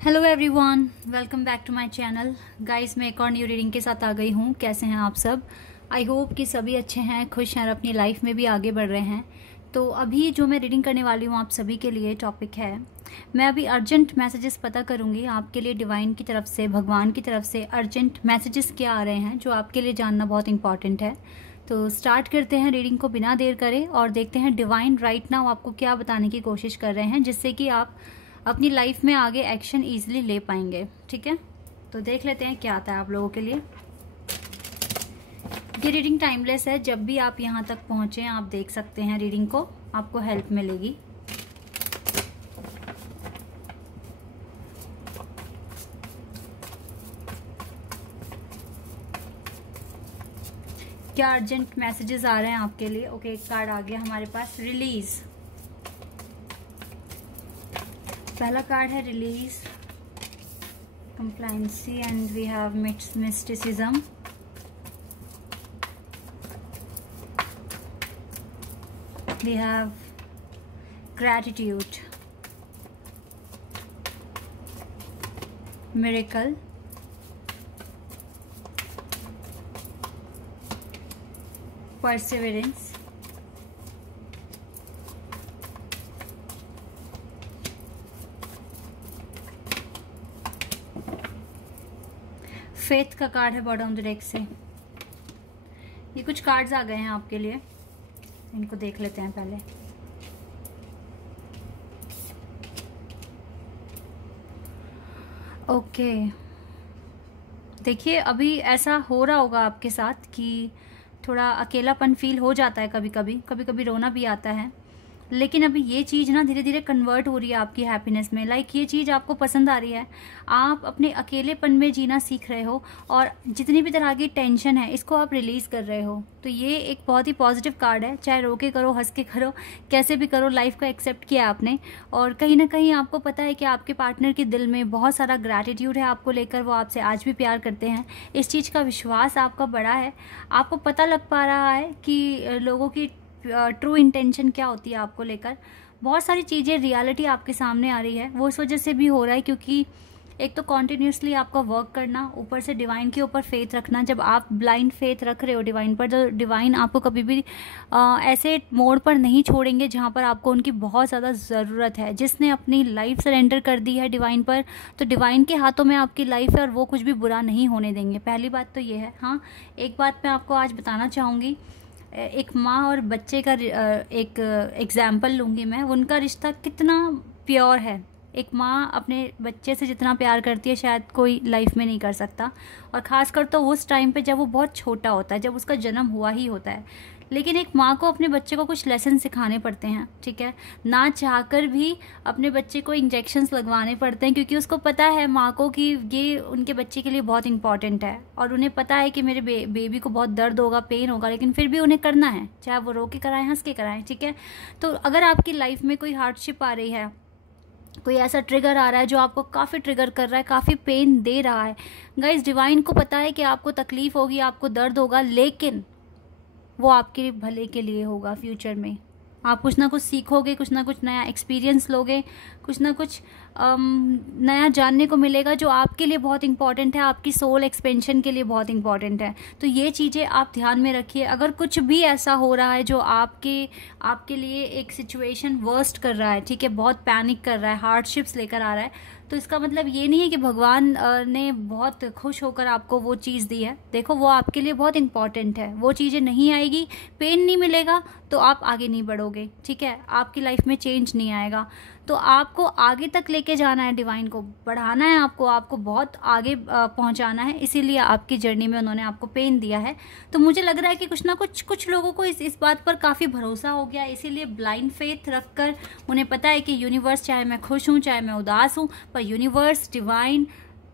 Hello everyone, welcome back to my channel. Guys, मैं एक और न्यू रीडिंग के साथ आ गई हूँ। कैसे हैं आप सब? आई होप कि सभी अच्छे हैं, खुश हैं और अपनी लाइफ में भी आगे बढ़ रहे हैं। तो अभी जो मैं रीडिंग करने वाली हूँ आप सभी के लिए टॉपिक है, मैं अभी अर्जेंट मैसेजेस पता करूँगी आपके लिए। डिवाइन की तरफ से, भगवान की तरफ से अर्जेंट मैसेजेस क्या आ रहे हैं जो आपके लिए जानना बहुत इंपॉर्टेंट है। तो स्टार्ट करते हैं रीडिंग को बिना देर करे और देखते हैं डिवाइन राइट नाउ आपको क्या बताने की कोशिश कर रहे हैं, जिससे कि आप अपनी लाइफ में आगे एक्शन इजीली ले पाएंगे। ठीक है, तो देख लेते हैं क्या आता है आप लोगों के लिए। ये रीडिंग टाइमलेस है, जब भी आप यहाँ तक पहुंचे आप देख सकते हैं रीडिंग को, आपको हेल्प मिलेगी। क्या अर्जेंट मैसेजेस आ रहे हैं आपके लिए? ओके, एक कार्ड आ गया हमारे पास, रिलीज। पहला कार्ड है release, compliancy and we have mysticism. We have gratitude, miracle, perseverance, faith का कार्ड है बॉटम ऑफ द डेक से। ये कुछ कार्ड्स आ गए हैं आपके लिए, इनको देख लेते हैं पहले। ओके, देखिए अभी ऐसा हो रहा होगा आपके साथ कि थोड़ा अकेलापन फील हो जाता है, कभी कभी रोना भी आता है। लेकिन अभी ये चीज़ ना धीरे धीरे कन्वर्ट हो रही है आपकी हैप्पीनेस में। लाइक ये चीज़ आपको पसंद आ रही है, आप अपने अकेलेपन में जीना सीख रहे हो और जितनी भी तरह की टेंशन है इसको आप रिलीज़ कर रहे हो। तो ये एक बहुत ही पॉजिटिव कार्ड है। चाहे रो के करो, हंस के करो, कैसे भी करो, लाइफ को एक्सेप्ट किया आपने। और कहीं ना कहीं आपको पता है कि आपके पार्टनर के दिल में बहुत सारा ग्रैटिट्यूड है आपको लेकर, वो आपसे आज भी प्यार करते हैं। इस चीज़ का विश्वास आपका बड़ा है। आपको पता लग पा रहा है कि लोगों की ट्रू इंटेंशन क्या होती है आपको लेकर। बहुत सारी चीज़ें, रियलिटी आपके सामने आ रही है। वो इस वजह से भी हो रहा है क्योंकि एक तो कॉन्टिन्यूसली आपका वर्क करना, ऊपर से डिवाइन के ऊपर फेथ रखना। जब आप ब्लाइंड फेथ रख रहे हो डिवाइन पर, तो डिवाइन आपको कभी भी ऐसे मोड़ पर नहीं छोड़ेंगे जहाँ पर आपको उनकी बहुत ज़्यादा ज़रूरत है। जिसने अपनी लाइफ सरेंडर कर दी है डिवाइन पर, तो डिवाइन के हाथों में आपकी लाइफ है और वो कुछ भी बुरा नहीं होने देंगे। पहली बात तो ये है। हाँ, एक बात मैं आपको आज बताना चाहूँगी। एक माँ और बच्चे का एक एग्जाम्पल लूँगी मैं। उनका रिश्ता कितना प्योर है। एक माँ अपने बच्चे से जितना प्यार करती है शायद कोई लाइफ में नहीं कर सकता, और ख़ासकर तो उस टाइम पे जब वो बहुत छोटा होता है, जब उसका जन्म हुआ ही होता है। लेकिन एक माँ को अपने बच्चे को कुछ लेसन सिखाने पड़ते हैं, ठीक है। ना चाहकर भी अपने बच्चे को इंजेक्शंस लगवाने पड़ते हैं, क्योंकि उसको पता है माँ को कि ये उनके बच्चे के लिए बहुत इंपॉर्टेंट है। और उन्हें पता है कि मेरे बेबी को बहुत दर्द होगा, पेन होगा, लेकिन फिर भी उन्हें करना है, चाहे वो रो के कराएं, हंस के कराएं, ठीक है। तो अगर आपकी लाइफ में कोई हार्डशिप आ रही है, कोई ऐसा ट्रिगर आ रहा है जो आपको काफ़ी ट्रिगर कर रहा है, काफ़ी पेन दे रहा है, गाइस डिवाइन को पता है कि आपको तकलीफ होगी, आपको दर्द होगा, लेकिन वो आपके भले के लिए होगा। फ्यूचर में आप कुछ ना कुछ सीखोगे, कुछ ना कुछ नया एक्सपीरियंस लोगे, कुछ ना कुछ नया जानने को मिलेगा जो आपके लिए बहुत इंपॉर्टेंट है, आपकी सोल एक्सपेंशन के लिए बहुत इंपॉर्टेंट है। तो ये चीज़ें आप ध्यान में रखिए। अगर कुछ भी ऐसा हो रहा है जो आपके लिए एक सिचुएशन वर्स्ट कर रहा है, ठीक है, बहुत पैनिक कर रहा है, हार्डशिप्स लेकर आ रहा है, तो इसका मतलब ये नहीं है कि भगवान ने बहुत खुश होकर आपको वो चीज़ दी है। देखो, वो आपके लिए बहुत इंपॉर्टेंट है। वो चीज़ें नहीं आएगी, पेन नहीं मिलेगा, तो आप आगे नहीं बढ़ोगे, ठीक है, आपकी लाइफ में चेंज नहीं आएगा। तो आपको आगे तक लेके जाना है, डिवाइन को बढ़ाना है, आपको बहुत आगे पहुंचाना है। इसीलिए आपकी जर्नी में उन्होंने आपको पेन दिया है। तो मुझे लग रहा है कि कुछ ना कुछ लोगों को इस बात पर काफ़ी भरोसा हो गया, इसीलिए ब्लाइंड फेथ रखकर उन्हें पता है कि यूनिवर्स, चाहे मैं खुश हूँ चाहे मैं उदास हूँ, पर यूनिवर्स, डिवाइन,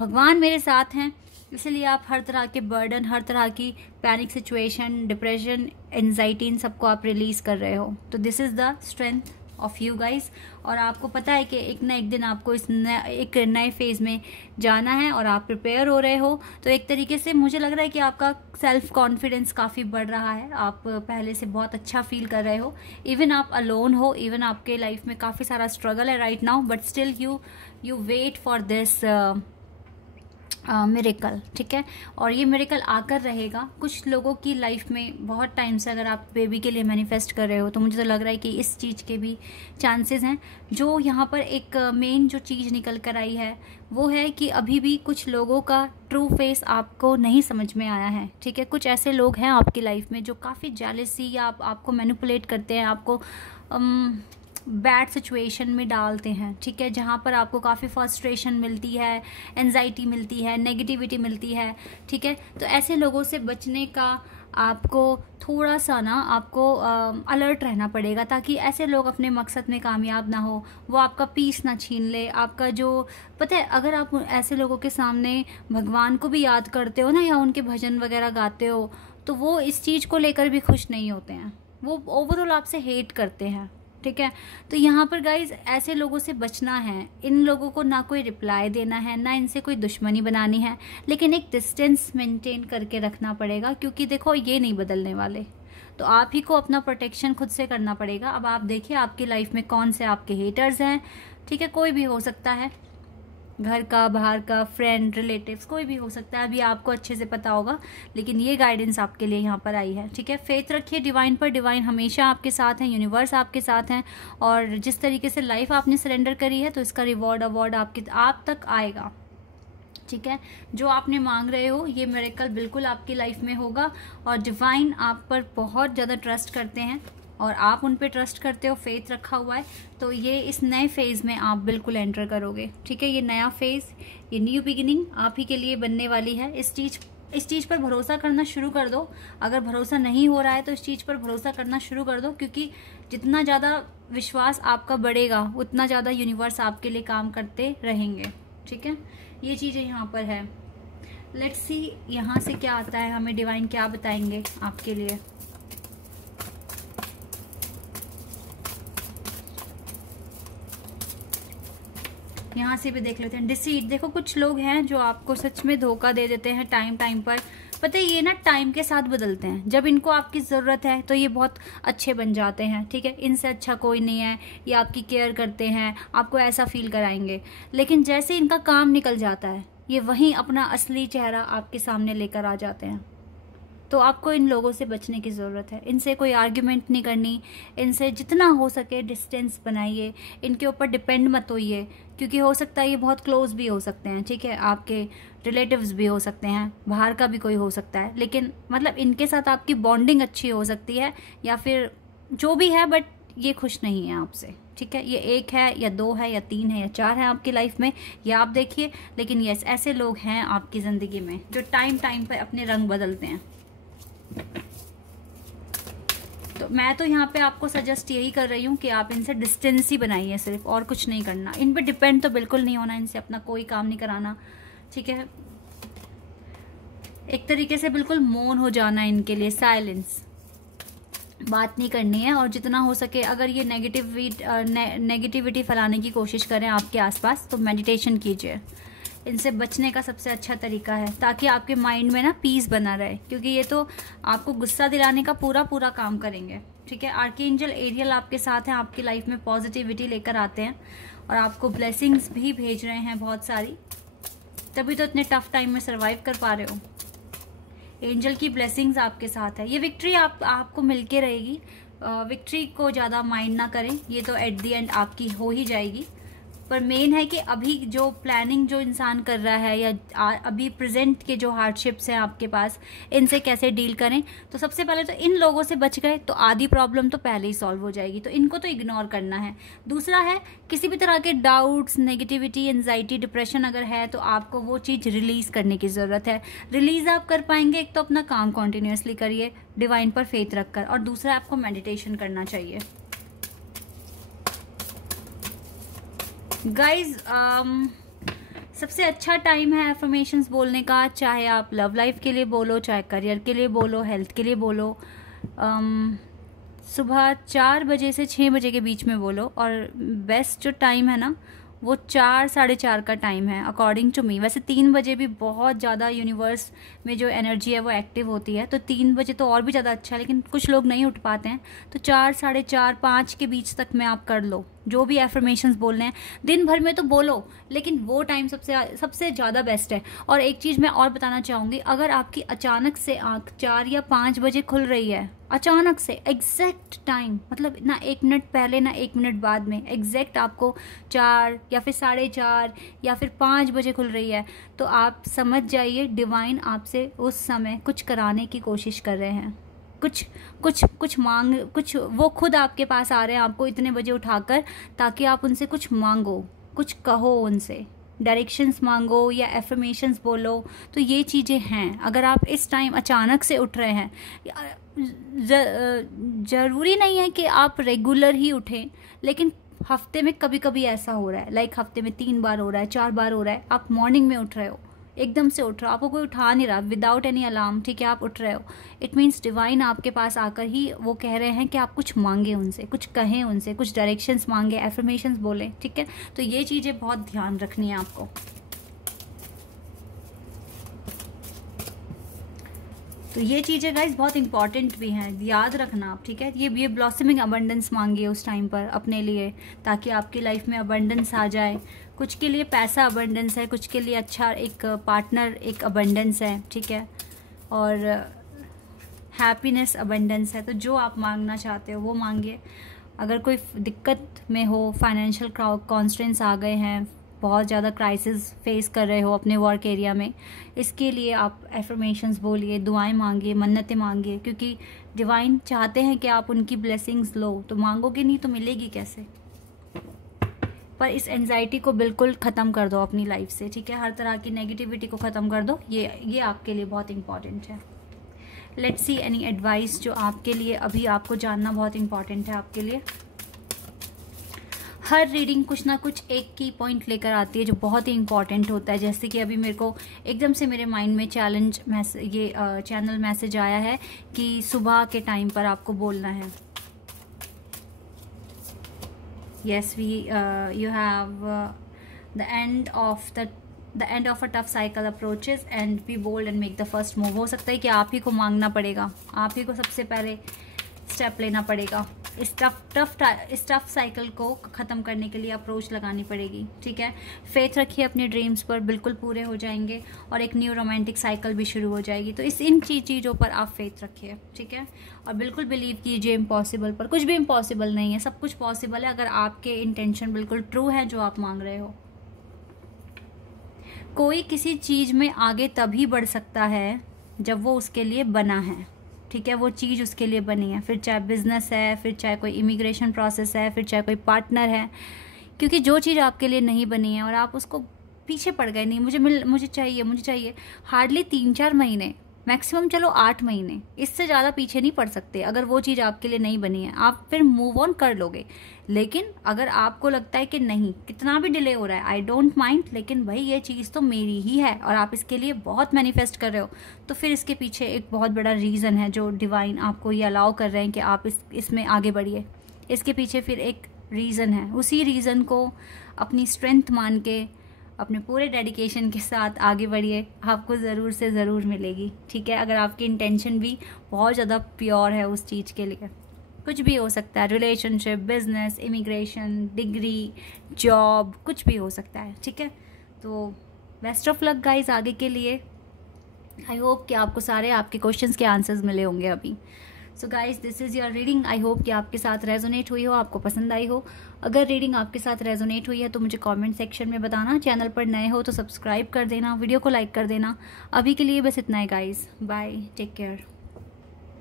भगवान मेरे साथ हैं। इसलिए आप हर तरह के बर्डन, हर तरह की पैनिक सिचुएशन, डिप्रेशन, एंजाइटी, इन सबको आप रिलीज़ कर रहे हो। तो this is the strength of you guys. और आपको पता है कि एक ना एक दिन आपको एक नए फेज में जाना है और आप प्रिपेयर हो रहे हो। तो एक तरीके से मुझे लग रहा है कि आपका सेल्फ कॉन्फिडेंस काफ़ी बढ़ रहा है, आप पहले से बहुत अच्छा फील कर रहे हो। इवन आप अलोन हो, इवन आपके लाइफ में काफ़ी सारा स्ट्रगल है right now, but still you wait for this miracle, ठीक है। और ये मिरेकल आकर रहेगा। कुछ लोगों की लाइफ में बहुत टाइम से अगर आप बेबी के लिए मैनिफेस्ट कर रहे हो तो मुझे तो लग रहा है कि इस चीज़ के भी चांसेस हैं। जो यहाँ पर एक मेन जो चीज़ निकल कर आई है वो है कि अभी भी कुछ लोगों का ट्रू फेस आपको नहीं समझ में आया है, ठीक है। कुछ ऐसे लोग हैं आपकी लाइफ में जो काफ़ी जेलसी या आपको मैनिपुलेट करते हैं, आपको बैड सिचुएशन में डालते हैं, ठीक है, जहाँ पर आपको काफ़ी फ्रस्ट्रेशन मिलती है, एंजाइटी मिलती है, नेगेटिविटी मिलती है, ठीक है। तो ऐसे लोगों से बचने का आपको थोड़ा सा ना आपको अलर्ट रहना पड़ेगा, ताकि ऐसे लोग अपने मकसद में कामयाब ना हो, वो आपका पीस ना छीन ले, आपका जो पता है। अगर आप ऐसे लोगों के सामने भगवान को भी याद करते हो ना, या उनके भजन वगैरह गाते हो, तो वो इस चीज़ को लेकर भी खुश नहीं होते हैं, वो ओवरऑल आपसे हेट करते हैं, ठीक है। तो यहाँ पर गाइज ऐसे लोगों से बचना है। इन लोगों को ना कोई रिप्लाई देना है, ना इनसे कोई दुश्मनी बनानी है, लेकिन एक डिस्टेंस मेंटेन करके रखना पड़ेगा, क्योंकि देखो ये नहीं बदलने वाले। तो आप ही को अपना प्रोटेक्शन खुद से करना पड़ेगा। अब आप देखिए आपकी लाइफ में कौन से आपके हेटर्स हैं, ठीक है, कोई भी हो सकता है, घर का, बाहर का, फ्रेंड, रिलेटिव्स, कोई भी हो सकता है, अभी आपको अच्छे से पता होगा, लेकिन ये गाइडेंस आपके लिए यहाँ पर आई है, ठीक है। फेथ रखिए डिवाइन पर, डिवाइन हमेशा आपके साथ है, यूनिवर्स आपके साथ है, और जिस तरीके से लाइफ आपने सरेंडर करी है तो इसका रिवॉर्ड अवार्ड आप तक आएगा, ठीक है। जो आपने मांग रहे हो ये मिरेकल बिल्कुल आपकी लाइफ में होगा, और डिवाइन आप पर बहुत ज़्यादा ट्रस्ट करते हैं और आप उन पे ट्रस्ट करते हो, फेथ रखा हुआ है। तो ये इस नए फेज़ में आप बिल्कुल एंटर करोगे, ठीक है। ये नया फेज़, ये न्यू बिगिनिंग आप ही के लिए बनने वाली है। इस चीज़ पर भरोसा करना शुरू कर दो। अगर भरोसा नहीं हो रहा है तो इस चीज़ पर भरोसा करना शुरू कर दो, क्योंकि जितना ज़्यादा विश्वास आपका बढ़ेगा उतना ज़्यादा यूनिवर्स आपके लिए काम करते रहेंगे, ठीक है। ये चीज़ें यहाँ पर है। लेट्स सी यहाँ से क्या आता है, हमें डिवाइन क्या बताएंगे आपके लिए। यहाँ से भी देख लेते हैं डिसीट। देखो कुछ लोग हैं जो आपको सच में धोखा दे देते हैं टाइम पर। पता है ये ना टाइम के साथ बदलते हैं। जब इनको आपकी ज़रूरत है तो ये बहुत अच्छे बन जाते हैं, ठीक है, इनसे अच्छा कोई नहीं है, ये आपकी केयर करते हैं, आपको ऐसा फील कराएंगे। लेकिन जैसे इनका काम निकल जाता है ये वहीं अपना असली चेहरा आपके सामने लेकर आ जाते हैं। तो आपको इन लोगों से बचने की ज़रूरत है। इनसे कोई आर्ग्यूमेंट नहीं करनी, इनसे जितना हो सके डिस्टेंस बनाइए, इनके ऊपर डिपेंड मत होइए, क्योंकि हो सकता है ये बहुत क्लोज भी हो सकते हैं, ठीक है, आपके रिलेटिव्स भी हो सकते हैं, बाहर का भी कोई हो सकता है, लेकिन मतलब इनके साथ आपकी बॉन्डिंग अच्छी हो सकती है या फिर जो भी है, बट ये खुश नहीं है आपसे, ठीक है। ये एक है या दो है या तीन है या चार है आपकी लाइफ में, ये आप देखिए। लेकिन यस, ऐसे लोग हैं आपकी ज़िंदगी में जो टाइम पर अपने रंग बदलते हैं। तो मैं तो यहाँ पे आपको सजेस्ट यही कर रही हूँ कि आप इनसे डिस्टेंस ही बनाइए सिर्फ, और कुछ नहीं करना। इन पे डिपेंड तो बिल्कुल नहीं होना, इनसे अपना कोई काम नहीं कराना, ठीक है। एक तरीके से बिल्कुल मौन हो जाना इनके लिए, साइलेंस, बात नहीं करनी है। और जितना हो सके अगर ये नेगेटिविटी फैलाने की कोशिश करें आपके आसपास तो मेडिटेशन कीजिए। इनसे बचने का सबसे अच्छा तरीका है, ताकि आपके माइंड में ना पीस बना रहे, क्योंकि ये तो आपको गुस्सा दिलाने का पूरा काम करेंगे, ठीक है। आर्कएंजल एरियल आपके साथ हैं, आपकी लाइफ में पॉजिटिविटी लेकर आते हैं और आपको ब्लेसिंग्स भी भेज रहे हैं बहुत सारी, तभी तो इतने टफ टाइम में सर्वाइव कर पा रहे हो। एंजल की ब्लेसिंग्स आपके साथ है। ये विक्ट्री आपको मिलके रहेगी। विक्ट्री को ज़्यादा माइंड ना करें, ये तो एट द एंड आपकी हो ही जाएगी। पर मेन है कि अभी जो प्लानिंग जो इंसान कर रहा है, या अभी प्रेजेंट के जो हार्डशिप्स हैं आपके पास, इनसे कैसे डील करें। तो सबसे पहले तो इन लोगों से बच गए तो आधी प्रॉब्लम तो पहले ही सॉल्व हो जाएगी, तो इनको तो इग्नोर करना है। दूसरा है किसी भी तरह के डाउट्स, नेगेटिविटी, एंजाइटी, डिप्रेशन अगर है तो आपको वो चीज़ रिलीज करने की ज़रूरत है। रिलीज आप कर पाएंगे, एक तो अपना काम कॉन्टिन्यूसली करिए डिवाइन पर फेथ रखकर, और दूसरा आपको मेडिटेशन करना चाहिए। गाइज सबसे अच्छा टाइम है एफर्मेशंस बोलने का, चाहे आप लव लाइफ के लिए बोलो, चाहे करियर के लिए बोलो, हेल्थ के लिए बोलो, सुबह 4 बजे से 6 बजे के बीच में बोलो, और बेस्ट जो टाइम है ना वो 4 साढ़े 4 का टाइम है अकॉर्डिंग टू मी। वैसे 3 बजे भी बहुत ज़्यादा यूनिवर्स में जो एनर्जी है वो एक्टिव होती है, तो 3 बजे तो और भी ज़्यादा अच्छा है, लेकिन कुछ लोग नहीं उठ पाते हैं। तो 4 साढ़े 4 5 के बीच तक में आप कर लो, जो भी एफर्मेशंस बोलने हैं दिन भर में तो बोलो, लेकिन वो टाइम सबसे ज़्यादा बेस्ट है। और एक चीज़ मैं और बताना चाहूँगी, अगर आपकी अचानक से आँख 4 या 5 बजे खुल रही है, अचानक से एग्जैक्ट टाइम, मतलब ना 1 मिनट पहले ना 1 मिनट बाद में, एग्जैक्ट आपको 4 या फिर साढ़े 4 या फिर 5 बजे खुल रही है, तो आप समझ जाइए डिवाइन आपसे उस समय कुछ कराने की कोशिश कर रहे हैं। कुछ मांग, कुछ वो खुद आपके पास आ रहे हैं आपको इतने बजे उठाकर, ताकि आप उनसे कुछ मांगो, कुछ कहो, उनसे डायरेक्शंस मांगो या एफर्मेशंस बोलो। तो ये चीज़ें हैं। अगर आप इस टाइम अचानक से उठ रहे हैं, ज़रूरी नहीं है कि आप रेगुलर ही उठें, लेकिन हफ्ते में कभी कभी ऐसा हो रहा है, लाइक हफ्ते में 3 बार हो रहा है, 4 बार हो रहा है, आप मॉर्निंग में उठ रहे हो, एकदम से उठ रहे हो, आपको कोई उठा नहीं रहा, विदाउट एनी अलार्म, ठीक है, आप उठ रहे हो, इट मीन्स डिवाइन आपके पास आकर ही वो कह रहे हैं कि आप कुछ मांगे उनसे, कुछ कहें उनसे, कुछ डायरेक्शंस मांगे, एफर्मेशंस बोले, ठीक है। तो ये चीज़ें बहुत ध्यान रखनी है आपको। तो ये चीज़ें गाइस बहुत इंपॉर्टेंट भी हैं, याद रखना आप, ठीक है। ये ब्लॉसमिंग अबंडेंस मांगिए उस टाइम पर अपने लिए, ताकि आपकी लाइफ में अबंडेंस आ जाए। कुछ के लिए पैसा अबंडेंस है, कुछ के लिए अच्छा एक पार्टनर एक अबंडेंस है, ठीक है, और हैप्पीनेस अबंडेंस है। तो जो आप मांगना चाहते हो वो मांगिए। अगर कोई दिक्कत में हो, फाइनेंशियल कॉन्स्टेंट्स आ गए हैं, बहुत ज़्यादा क्राइसिस फेस कर रहे हो अपने वर्क एरिया में, इसके लिए आप एफर्मेशंस बोलिए, दुआएं मांगिए, मन्नतें मांगिए, क्योंकि डिवाइन चाहते हैं कि आप उनकी ब्लेसिंग्स लो। तो मांगोगे नहीं तो मिलेगी कैसे। पर इस एंजाइटी को बिल्कुल ख़त्म कर दो अपनी लाइफ से, ठीक है। हर तरह की नेगेटिविटी को ख़त्म कर दो, ये आपके लिए बहुत इंपॉर्टेंट है। लेट्स सी एनी एडवाइस जो आपके लिए अभी आपको जानना बहुत इंपॉर्टेंट है आपके लिए। हर रीडिंग कुछ ना कुछ एक की पॉइंट लेकर आती है जो बहुत ही इंपॉर्टेंट होता है। जैसे कि अभी मेरे को एकदम से मेरे माइंड में चैनल मैसेज आया है कि सुबह के टाइम पर आपको बोलना है। Yes, you have the end of a tough cycle approaches and be bold and make the first move. हो सकता है कि आप ही को मांगना पड़ेगा, आप ही को सबसे पहले स्टेप लेना पड़ेगा। इस टफ साइकिल को ख़त्म करने के लिए अप्रोच लगानी पड़ेगी, ठीक है। फेथ रखिए अपने ड्रीम्स पर, बिल्कुल पूरे हो जाएंगे और एक न्यू रोमांटिक साइकिल भी शुरू हो जाएगी। तो इन चीज़ों पर आप फेथ रखिए, ठीक है, और बिल्कुल बिलीव कीजिए इम्पॉसिबल पर। कुछ भी इम्पॉसिबल नहीं है, सब कुछ पॉसिबल है अगर आपके इंटेंशन बिल्कुल ट्रू है जो आप मांग रहे हो। कोई किसी चीज़ में आगे तभी बढ़ सकता है जब वो उसके लिए बना है, ठीक है, वो चीज़ उसके लिए बनी है। फिर चाहे बिजनेस है, फिर चाहे कोई इमिग्रेशन प्रोसेस है, फिर चाहे कोई पार्टनर है। क्योंकि जो चीज़ आपके लिए नहीं बनी है और आप उसको पीछे पड़ गए, नहीं मुझे चाहिए, हार्डली 3-4 महीने, मैक्सिमम चलो 8 महीने, इससे ज़्यादा पीछे नहीं पड़ सकते। अगर वो चीज़ आपके लिए नहीं बनी है आप फिर मूव ऑन कर लोगे। लेकिन अगर आपको लगता है कि नहीं, कितना भी डिले हो रहा है, आई डोंट माइंड, लेकिन भाई ये चीज़ तो मेरी ही है और आप इसके लिए बहुत मैनिफेस्ट कर रहे हो, तो फिर इसके पीछे एक बहुत बड़ा रीज़न है जो डिवाइन आपको ये अलाउ कर रहे हैं कि आप इसमें आगे बढ़िए। इसके पीछे फिर एक रीज़न है, उसी रीज़न को अपनी स्ट्रेंथ मान के अपने पूरे डेडिकेशन के साथ आगे बढ़िए, आपको ज़रूर से ज़रूर मिलेगी, ठीक है। अगर आपकी इंटेंशन भी बहुत ज़्यादा प्योर है उस चीज़ के लिए, कुछ भी हो सकता है, relationship, business, immigration, degree, job, कुछ भी हो सकता है, ठीक है। तो बेस्ट ऑफ लक गाइज आगे के लिए। आई होप कि आपको सारे आपके क्वेश्चंस के आंसर्स मिले होंगे अभी। So guys this is your reading. I hope कि आपके साथ रेजोनेट हुई हो, आपको पसंद आई हो। अगर रीडिंग आपके साथ रेजोनेट हुई है तो मुझे कमेंट सेक्शन में बताना। चैनल पर नए हो तो सब्सक्राइब कर देना, वीडियो को लाइक कर देना। अभी के लिए बस इतना ही गाइज, बाय, टेक केयर।